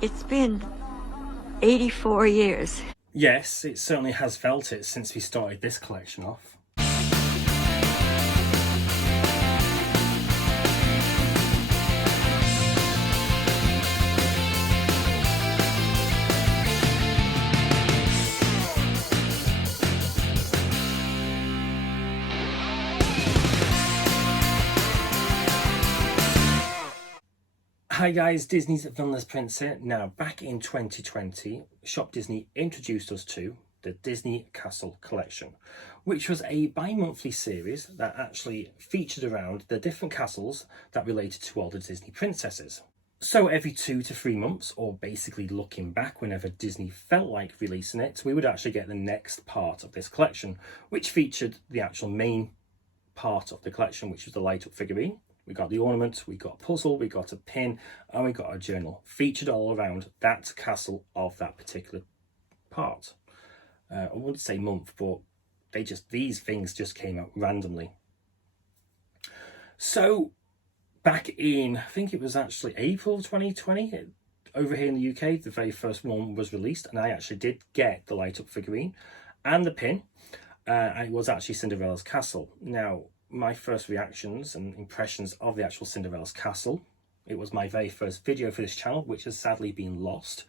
It's been 84 years. Yes, it certainly has felt it since we started this collection off. Hi guys, Disney's Villainous Prince here. Now, back in 2020, Shop Disney introduced us to the Disney Castle Collection, which was a bi-monthly series that actually featured around the different castles that related to all the Disney princesses. So every 2 to 3 months, or basically looking back whenever Disney felt like releasing it, we would actually get the next part of this collection, which featured the actual main part of the collection, which was the light-up figurine. We got the ornament, we got a puzzle, we got a pin, and we got a journal featured all around that castle of that particular part. I wouldn't say month, but these things just came out randomly. So back in, I think it was actually April 2020, over here in the UK, the very first one was released, and I actually did get the light up figurine and the pin. And it was actually Cinderella's castle. Now, my first reactions and impressions of the actual Cinderella's castle, it was my very first video for this channel, which has sadly been lost.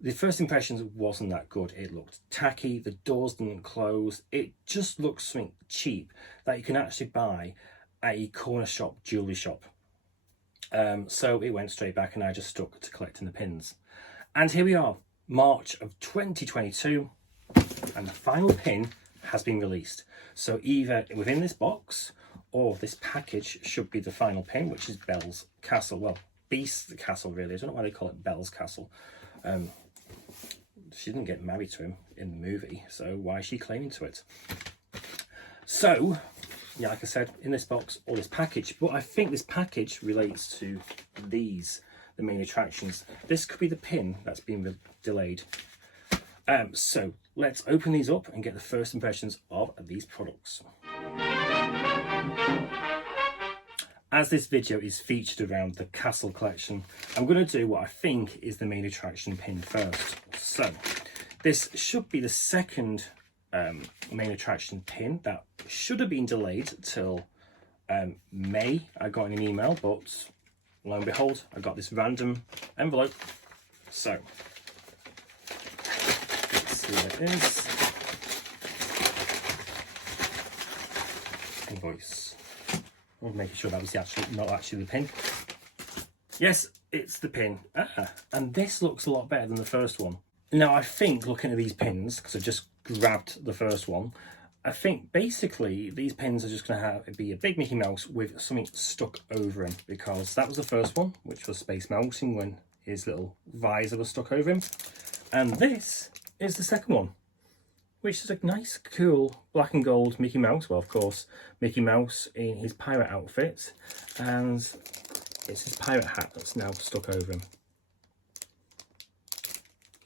The first impressions wasn't that good. It looked tacky, the doors didn't close, it just looked something cheap that you can actually buy at a corner shop, jewellery shop. So it went straight back and I just stuck to collecting the pins. And here we are, March of 2022, and the final pin has been released. So either within this box or this package should be the final pin, which is Belle's Castle. Well, Beast's Castle, really. I don't know why they call it Belle's Castle. She didn't get married to him in the movie, so why is she claiming to it? So, yeah, like I said, in this box or this package, but I think this package relates to the main attractions. This could be the pin that's been delayed. So let's open these up and get the first impressions of these products. As this video is featured around the castle collection, I'm going to do what I think is the main attraction pin first. So this should be the second main attraction pin that should have been delayed till May. I got in an email, but lo and behold, I got this random envelope. So see what it is. Invoice. I'm making sure that was not actually the pin. Yes, it's the pin. And this looks a lot better than the first one. Now, I think looking at these pins, because I just grabbed the first one, I think basically these pins are just going to be a big Mickey Mouse with something stuck over him, because that was the first one, which was Space Mountain when his little visor was stuck over him. And this is the second one, which is a nice, cool black and gold Mickey Mouse. Well, of course, Mickey Mouse in his pirate outfit, and it's his pirate hat that's now stuck over him.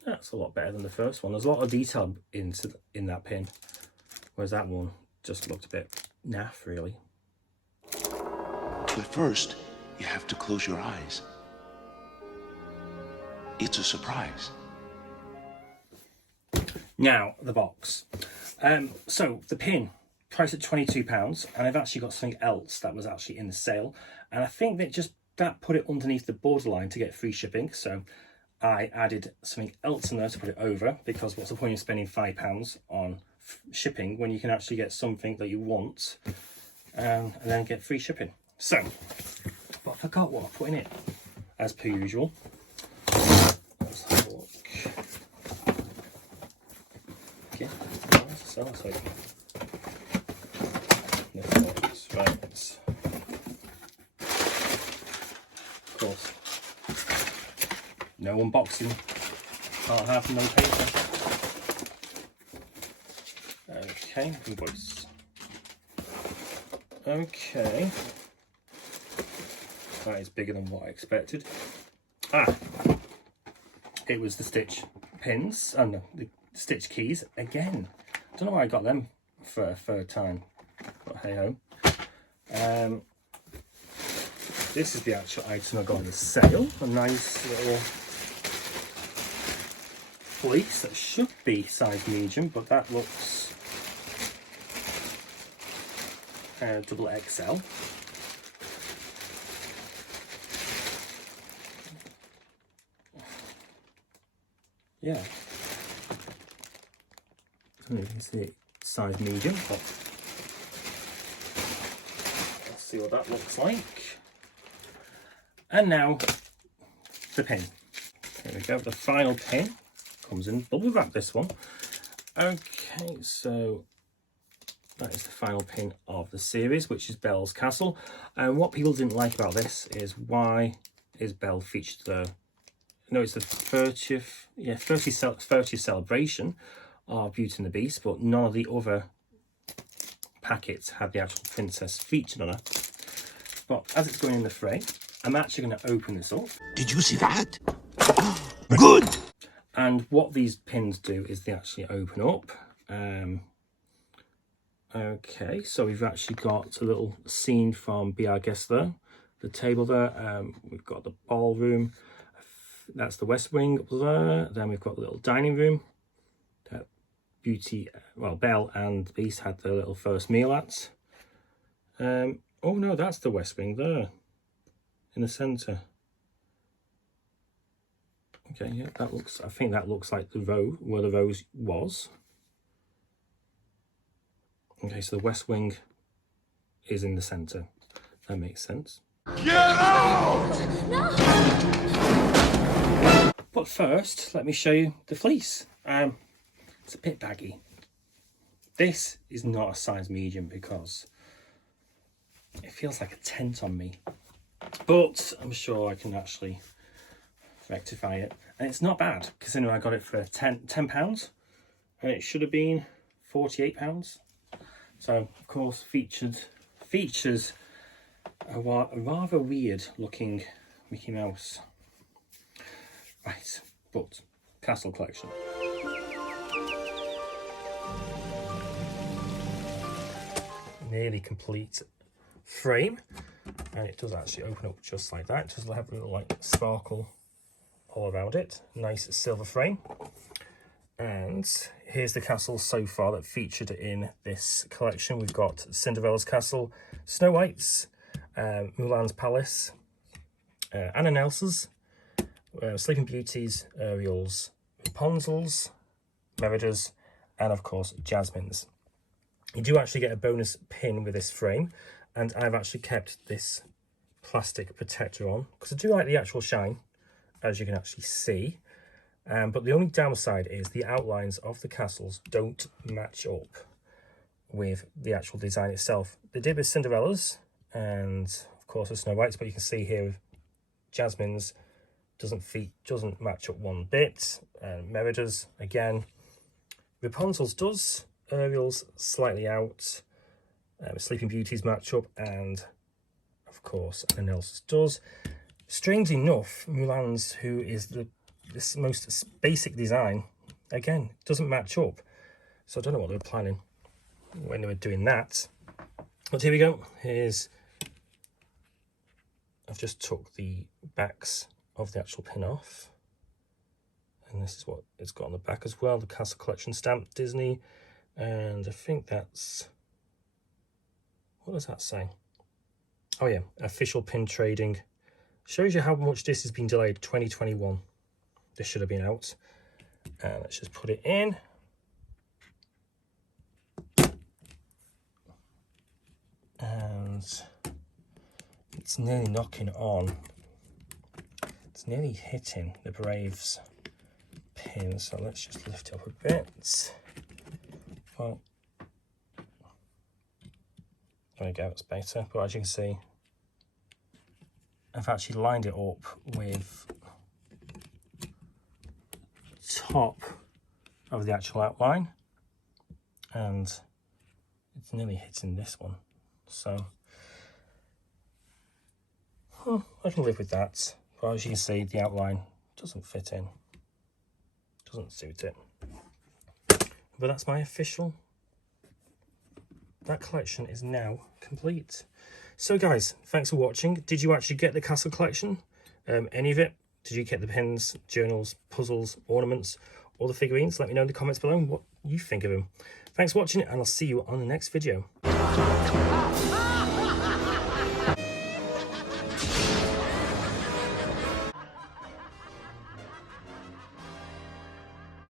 That's a lot better than the first one. There's a lot of detail in that pin, whereas that one just looked a bit naff, really. But first, you have to close your eyes. It's a surprise. Now, the box. So, the pin, priced at £22, and I've actually got something else that was actually in the sale, and I think that put it underneath the borderline to get free shipping, so I added something else in there to put it over, because what's the point of spending £5 on shipping when you can actually get something that you want and then get free shipping. So, but I forgot what I put in it, as per usual. Let's have a look. Okay, so let's open this box. Right. Of course, no unboxing, can't have no paper. Okay, invoice. Okay, that is bigger than what I expected. It was the stitch pins and the stitch keys again. Don't know why I got them for a third time, but hey ho. This is the actual item I got on the sale. A nice little fleece that should be size medium, but that looks double XL. Yeah. So you can see size medium, but let's see what that looks like. And now the pin. Here we go, the final pin comes in bubble wrap, this one. Okay, so that is the final pin of the series, which is Belle's Castle. And what people didn't like about this is, why is Belle featured there? No, it's the 30th celebration of Beauty and the Beast, but none of the other packets had the actual princess featured on her. But as it's going in the frame, I'm actually going to open this up. Did you see that? Good! And what these pins do is they actually open up. Okay, so we've actually got a little scene from Be Our Guest there. The table there. We've got the ballroom. That's the West Wing up there. Then we've got the little dining room that Belle and the Beast had their little first meal at. Oh no, that's the West Wing there in the centre. Okay, yeah, I think that looks like the row where the rose was. Okay, so the West Wing is in the centre. That makes sense. Get out! No! But first, let me show you the fleece. It's a bit baggy. This is not a size medium because it feels like a tent on me. But I'm sure I can actually rectify it. And it's not bad, considering I got it for £10 and it should have been £48. So, of course, features a rather weird looking Mickey Mouse. Right, but Castle Collection. Nearly complete frame, and it does actually open up just like that. It does have a little like sparkle all around it. Nice silver frame. And here's the castles so far that featured in this collection. We've got Cinderella's Castle, Snow White's, Mulan's Palace, Anna and Elsa's, Sleeping Beauty's, Ariel's, Rapunzel's, Merida's, and of course Jasmine's. You do actually get a bonus pin with this frame, and I've actually kept this plastic protector on because I do like the actual shine, as you can actually see. But the only downside is the outlines of the castles don't match up with the actual design itself. They did with Cinderella's and of course with Snow White's, but you can see here with Jasmine's doesn't match up one bit. Merida's again, Rapunzel's does, Ariel's slightly out, Sleeping Beauty's match up, and of course Anna and Elsa's does. Strangely enough, Mulan's, who is this most basic design, again doesn't match up. So I don't know what they were planning when they were doing that. But here we go. I've just took the backs of the actual pin off, and this is what it's got on the back as well. The Castle Collection stamp, Disney, and I think that's, what does that say? Oh yeah, official pin trading. Shows you how much this has been delayed. 2021. This should have been out. And let's just put it in. And it's nearly knocking on. It's nearly hitting the Braves pin. So let's just lift it up a bit. Well, there we go, it's better. But as you can see, I've actually lined it up with top of the actual outline, and it's nearly hitting this one, so I can live with that. But as you can see, the outline doesn't fit in, doesn't suit it. But that's my official, that collection is now complete. So guys, thanks for watching. Did you actually get the Castle Collection? Any of it? Did you get the pins, journals, puzzles, ornaments? or the figurines. Let me know in the comments below what you think of him. Thanks for watching, and I'll see you on the next video.